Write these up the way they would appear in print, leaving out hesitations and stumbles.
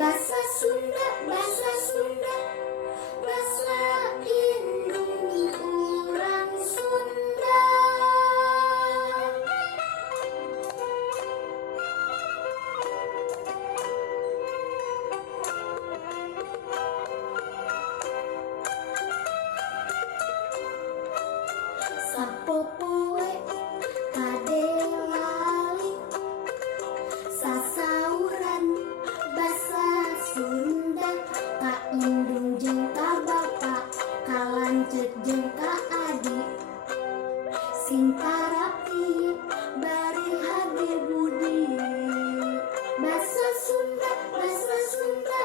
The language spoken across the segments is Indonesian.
Basa Sunda, basa Sunda, basa Indung urang Sunda. Sapopoe kade lali sasauran basa Sunda ka indung jeung ka bapa ka lanceuk jeung ka adik sintarapi bari hade budi. Basa Sunda, basa Sunda,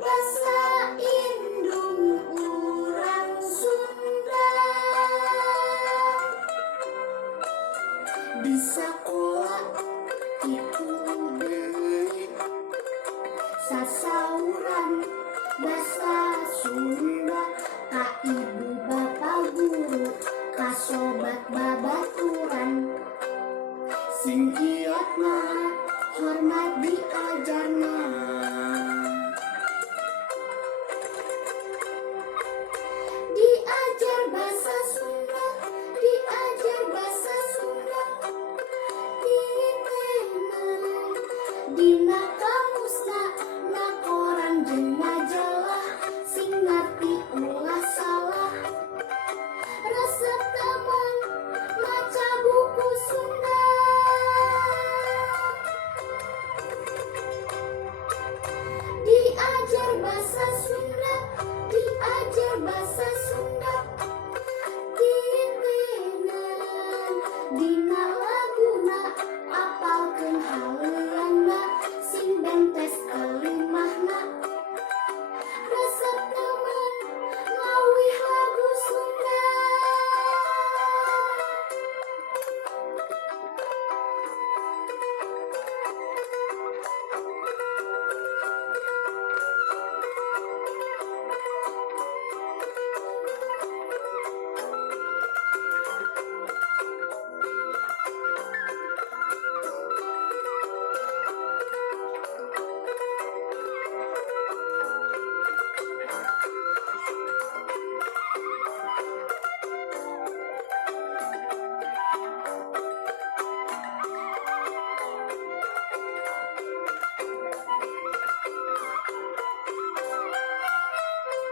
basa indung urang Sunda. Di sakola itu deui sasauran basa Sunda ka ibu bapa guru ka sobat babaturan sing giatna hormat diajarna. Diajar basa Sunda, diajar basa Sunda. Dina kamusna na koran jeung majalah sing ngarti ulah salah. Resep temen maca buku Sunda. Diajar basa Sunda, diajar basa Sunda. Titenan dina laguna apalkeun haleunna sing bentes kelimahna. Resep temen ngawih lagu Sunda.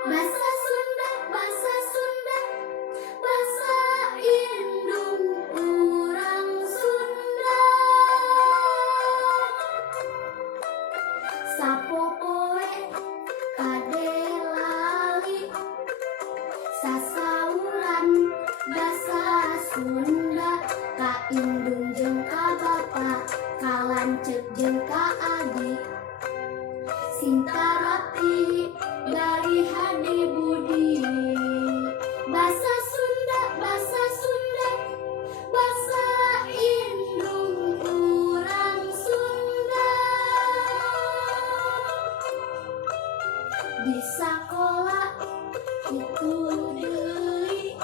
Basa Sunda, basa Sunda, basa indung urang Sunda. Sapopoe kade lali sasauran basa Sunda ka indung jeung ka bapa ka lanceuk jeung ka adik sintarapi dari hade budi. Basa Sunda, basa Sunda, basa indung urang Sunda. Di sakola itu deui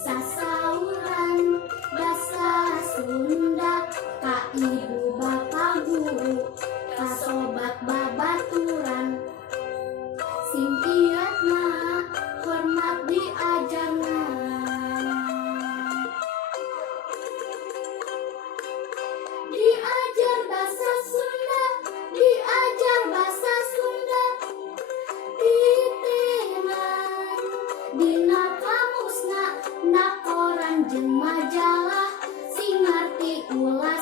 sasauran basa Sunda ka ibu bapa guru ka sobat babaturan sing giatna hormat diajarna. Diajar basa Sunda, diajar basa Sunda. Titenan dina kamusna na koran jeung majalah sing ngarti ulah